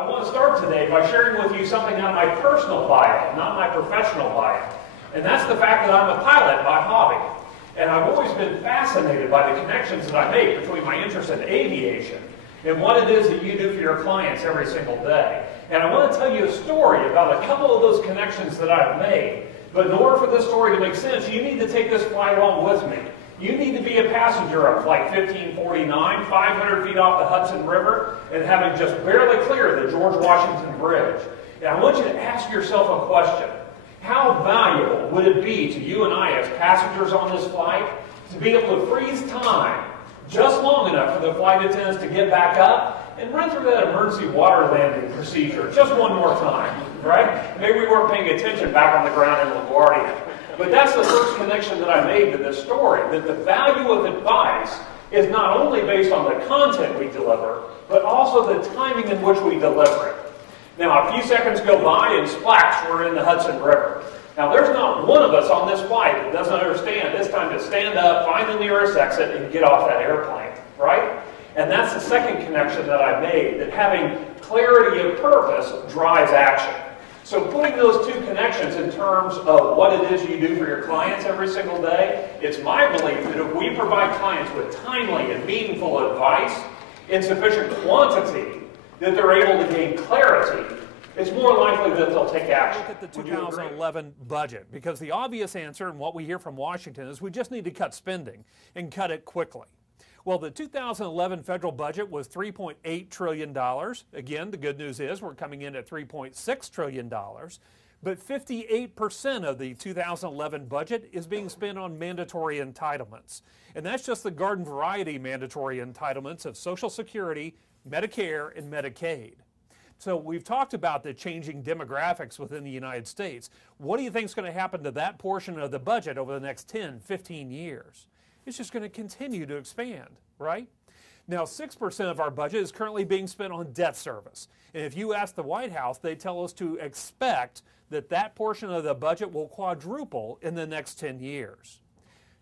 I want to start today by sharing with you something out of my personal bio, not my professional bio. And that's the fact that I'm a pilot by hobby. And I've always been fascinated by the connections that I make between my interest in aviation and what it is that you do for your clients every single day. And I want to tell you a story about a couple of those connections that I've made. But in order for this story to make sense, you need to take this flight along with me. You need to be a passenger on Flight 1549, 500 feet off the Hudson River, and having just barely cleared the George Washington Bridge. And I want you to ask yourself a question. How valuable would it be to you and I as passengers on this flight to be able to freeze time just long enough for the flight attendants to get back up and run through that emergency water landing procedure just one more time, right? Maybe we weren't paying attention back on the ground in LaGuardia. But that's the first connection that I made to this story, that the value of advice is not only based on the content we deliver, but also the timing in which we deliver it. Now, a few seconds go by and splash, we're in the Hudson River. Now, there's not one of us on this flight that doesn't understand it's time to stand up, find the nearest exit, and get off that airplane, right? And that's the second connection that I made, that having clarity of purpose drives action. So putting those two connections in terms of what it is you do for your clients every single day, it's my belief that if we provide clients with timely and meaningful advice in sufficient quantity, that they're able to gain clarity, it's more likely that they'll take action. Look at the 2011 budget, because the obvious answer and what we hear from Washington is we just need to cut spending and cut it quickly. Well, the 2011 federal budget was $3.8 trillion. Again, the good news is we're coming in at $3.6 trillion. But 58% of the 2011 budget is being spent on mandatory entitlements. And that's just the garden variety mandatory entitlements of Social Security, Medicare, and Medicaid. So we've talked about the changing demographics within the United States. What do you think is going to happen to that portion of the budget over the next 10, 15 years? It's just going to continue to expand, right? Now, 6% of our budget is currently being spent on debt service. And if you ask the White House, they tell us to expect that that portion of the budget will quadruple in the next 10 years.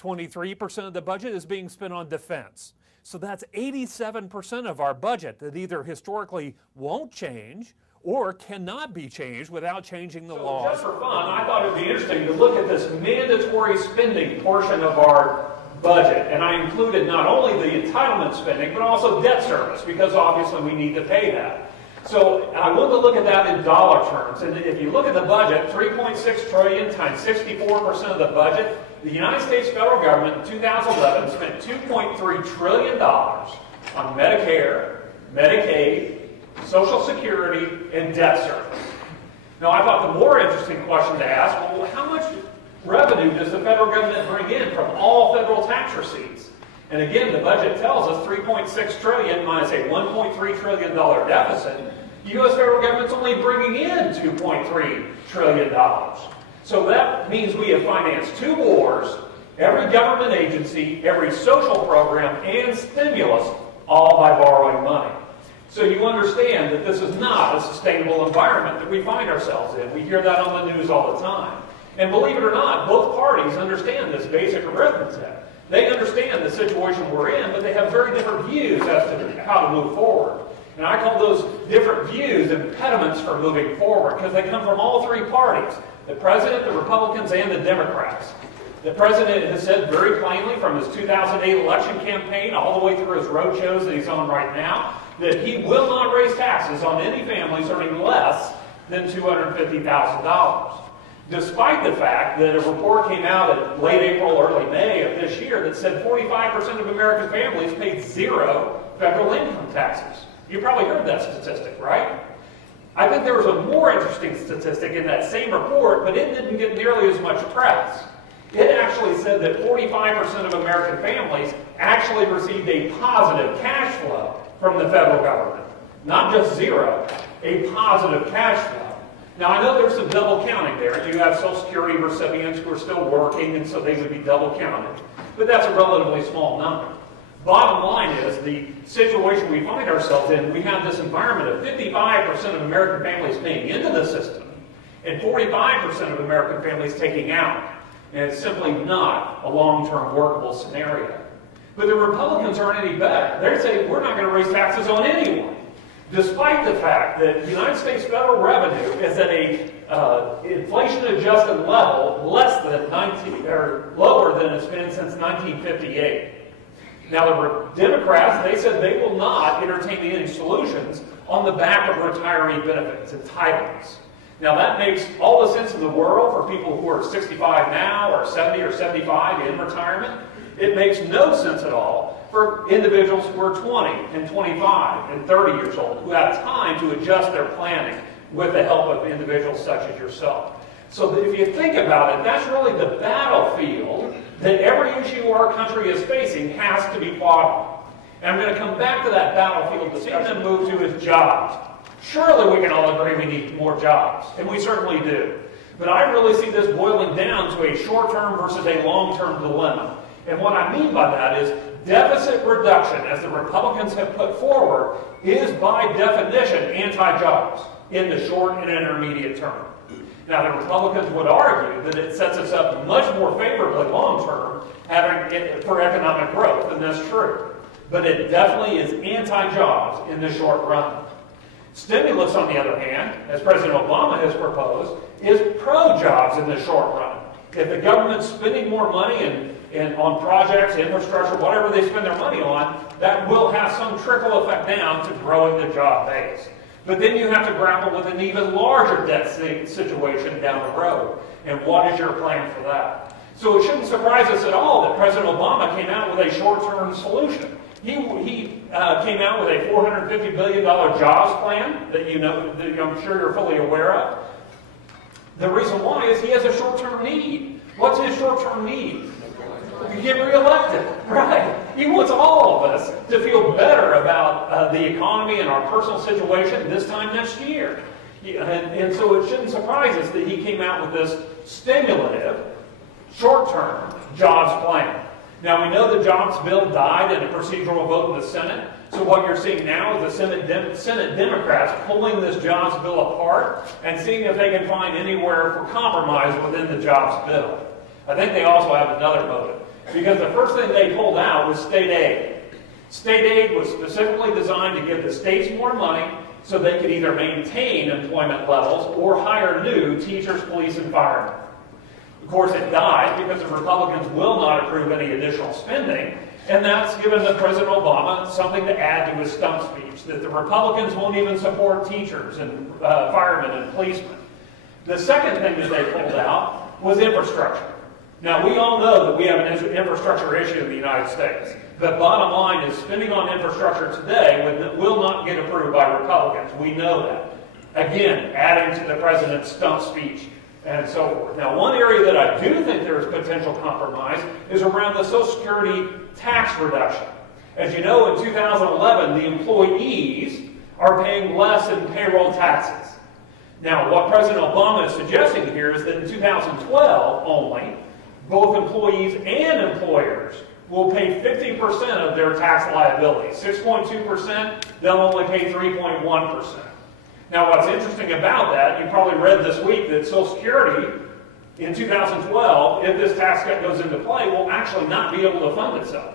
23% of the budget is being spent on defense. So that's 87% of our budget that either historically won't change or cannot be changed without changing the laws. Just for fun, I thought it would be interesting to look at this mandatory spending portion of our budget, and I included not only the entitlement spending, but also debt service, because obviously we need to pay that. So I want to look at that in dollar terms, and if you look at the budget, $3.6 trillion times 64% of the budget, the United States federal government in 2011 spent $2.3 trillion on Medicare, Medicaid, Social Security, and debt service. Now, I thought the more interesting question to ask, well, how much revenue does the federal government bring in from all federal tax receipts? And again, the budget tells us $3.6 trillion minus a $1.3 trillion deficit. The U.S. federal government's only bringing in $2.3 trillion. So that means we have financed 2 wars, every government agency, every social program, and stimulus, all by borrowing money. So you understand that this is not a sustainable environment that we find ourselves in. We hear that on the news all the time. And believe it or not, both parties understand this basic arithmetic. They understand the situation we're in, but they have very different views as to how to move forward. And I call those different views impediments for moving forward, because they come from all 3 parties: the President, the Republicans, and the Democrats. The President has said very plainly from his 2008 election campaign all the way through his road shows that he's on right now that he will not raise taxes on any families earning less than $250,000. Despite the fact that a report came out in late April, early May of this year that said 45% of American families paid 0 federal income taxes. You probably heard that statistic, right? I think there was a more interesting statistic in that same report, but it didn't get nearly as much press. It actually said that 45% of American families actually received a positive cash flow from the federal government. Not just 0, a positive cash flow. Now, I know there's some double counting there. You have Social Security recipients who are still working, and so they would be double counted. But that's a relatively small number. Bottom line is, the situation we find ourselves in, we have this environment of 55% of American families paying into the system and 45% of American families taking out. And it's simply not a long-term workable scenario. But the Republicans aren't any better. They're saying we're not going to raise taxes on anyone. despite the fact that the United States federal revenue is at a inflation-adjusted level less than lower than it's been since 1958. Now, the Democrats, they said they will not entertain any solutions on the back of retiree benefits, entitlements. Now, that makes all the sense in the world for people who are 65 now or 70 or 75 in retirement. It makes no sense at all for individuals who are 20 and 25 and 30 years old who have time to adjust their planning with the help of individuals such as yourself. So if you think about it, that's really the battlefield that every issue our country is facing has to be fought on. And I'm going to come back to that battlefield discussion and move to is jobs. Surely we can all agree we need more jobs, and we certainly do. But I really see this boiling down to a short-term versus a long-term dilemma. And what I mean by that is deficit reduction, as the Republicans have put forward, is by definition anti-jobs in the short and intermediate term. Now, the Republicans would argue that it sets us up much more favorably long-term for economic growth, and that's true. But it definitely is anti-jobs in the short run. Stimulus, on the other hand, as President Obama has proposed, is pro-jobs in the short run. If the government's spending more money on projects, infrastructure, whatever they spend their money on, that will have some trickle effect down to growing the job base. But then you have to grapple with an even larger debt situation down the road. And what is your plan for that? So it shouldn't surprise us at all that President Obama came out with a short-term solution. He came out with a $450 billion jobs plan that I'm sure you're fully aware of. The reason why is he has a short-term need. What's his short-term need? You get reelected, right? He wants all of us to feel better about the economy and our personal situation this time next year. And so it shouldn't surprise us that he came out with this stimulative, short-term jobs plan. Now, we know the jobs bill died in a procedural vote in the Senate. So what you're seeing now is the Senate Democrats pulling this jobs bill apart and seeing if they can find anywhere for compromise within the jobs bill. I think they also have another motive. Because the first thing they pulled out was state aid. State aid was specifically designed to give the states more money so they could either maintain employment levels or hire new teachers, police, and firemen. Of course, it died because the Republicans will not approve any additional spending, and that's given President Obama something to add to his stump speech, that the Republicans won't even support teachers and firemen and policemen. The second thing that they pulled out was infrastructure. Now, we all know that we have an infrastructure issue in the United States. The bottom line is spending on infrastructure today will not get approved by Republicans. We know that. Again, adding to the president's stump speech and so forth. Now, one area that I do think there is potential compromise is around the Social Security tax reduction. As you know, in 2011, the employees are paying less in payroll taxes. Now, what President Obama is suggesting here is that in 2012 only, both employees and employers will pay 50% of their tax liability. 6.2%, they'll only pay 3.1%. Now, what's interesting about that, you probably read this week that Social Security in 2012, if this tax cut goes into play, will actually not be able to fund itself.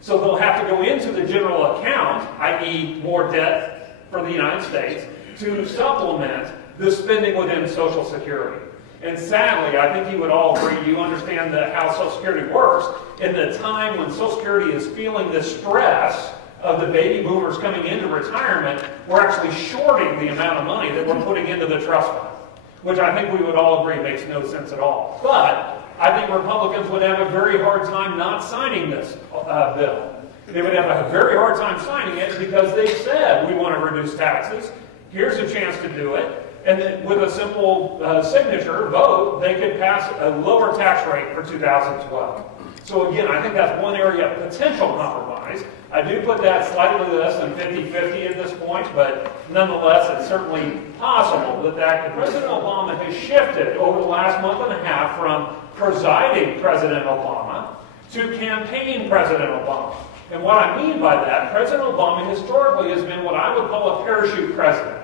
So they'll have to go into the general account, i.e. more debt for the United States, to supplement the spending within Social Security. And sadly, I think you would all agree, you understand how Social Security works. In the time when Social Security is feeling the stress of the baby boomers coming into retirement, we're actually shorting the amount of money that we're putting into the trust fund, which I think we would all agree makes no sense at all. But I think Republicans would have a very hard time not signing this bill. They would have a very hard time signing it because they said, we want to reduce taxes. Here's a chance to do it. And then with a simple signature vote, they could pass a lower tax rate for 2012. So again, I think that's one area of potential compromise. I do put that slightly less than 50-50 at this point, but nonetheless, it's certainly possible that President Obama has shifted over the last month and a half from presiding President Obama to campaign President Obama. And what I mean by that, President Obama historically has been what I would call a parachute president.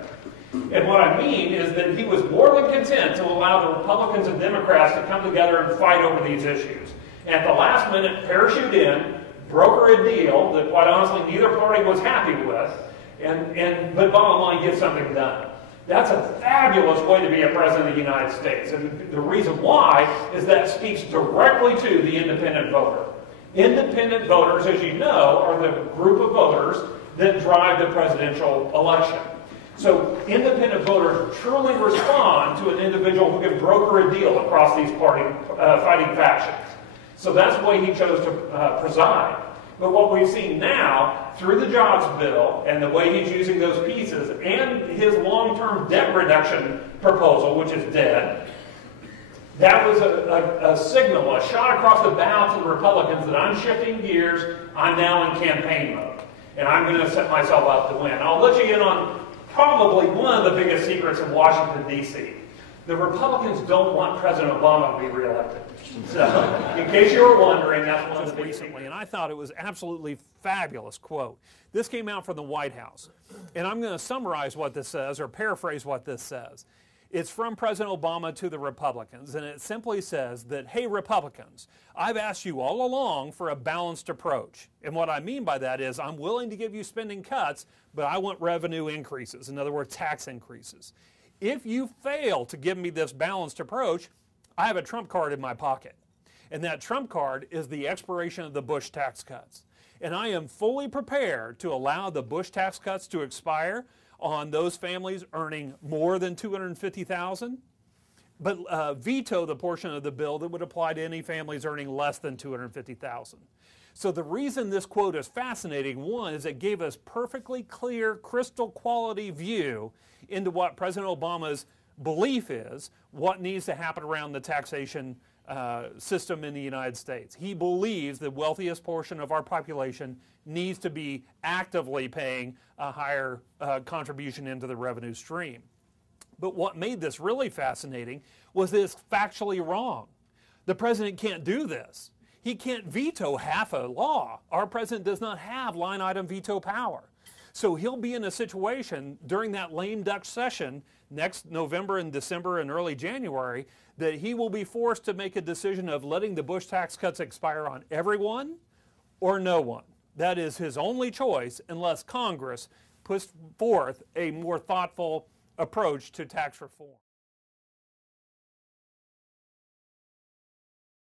And what I mean is that he was more than content to allow the Republicans and Democrats to come together and fight over these issues. And at the last minute, parachute in, broker a deal that quite honestly neither party was happy with, But bottom line, get something done. That's a fabulous way to be a president of the United States. And the reason why is that speaks directly to the independent voter. Independent voters, as you know, are the group of voters that drive the presidential election. So independent voters truly respond to an individual who can broker a deal across these fighting factions. So that's why he chose to preside. But what we've seen now, through the jobs bill and the way he's using those pieces and his long-term debt reduction proposal, which is dead, that was a signal, a shot across the bow to the Republicans that I'm shifting gears, I'm now in campaign mode, and I'm going to set myself up to win. I'll let you in on probably one of the biggest secrets in Washington, D.C. The Republicans don't want President Obama to be reelected. So, in case you were wondering, that's one of the big secrets. And I thought it was absolutely fabulous quote. This came out from the White House, and I'm going to summarize what this says, or paraphrase what this says. It's from President Obama to the Republicans, and it simply says that, hey, Republicans, I've asked you all along for a balanced approach. And what I mean by that is I'm willing to give you spending cuts, but I want revenue increases, in other words, tax increases. If you fail to give me this balanced approach, I have a trump card in my pocket. And that trump card is the expiration of the Bush tax cuts. And I am fully prepared to allow the Bush tax cuts to expire on those families earning more than $250,000, but veto the portion of the bill that would apply to any families earning less than $250,000. So the reason this quote is fascinating, one, is it gave us perfectly clear, crystal quality view into what President Obama's belief is, what needs to happen around the taxation system in the United States. He believes the wealthiest portion of our population needs to be actively paying a higher contribution into the revenue stream. But what made this really fascinating was this factually wrong. The president can't do this. He can't veto half a law. Our president does not have line item veto power. So he'll be in a situation during that lame duck session next November and December and early January that he will be forced to make a decision of letting the Bush tax cuts expire on everyone or no one. That is his only choice unless Congress puts forth a more thoughtful approach to tax reform.